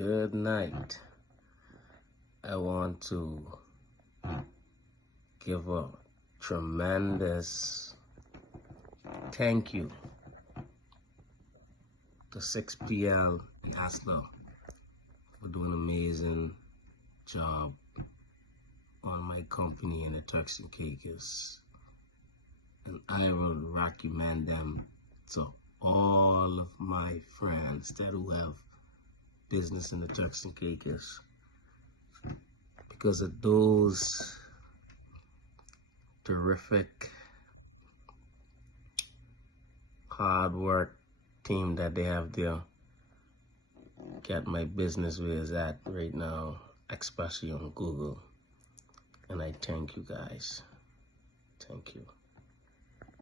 good night. I want to give a tremendous thank you to SixPL and Aslo for doing an amazing job on my company in the Turks and Caicos, and I will recommend them to all of my friends that who have business in the Turks and Caicos, because of those terrific hard work team that they have there. Get my business where it's at right now, especially on Google, and I thank you guys. Thank you.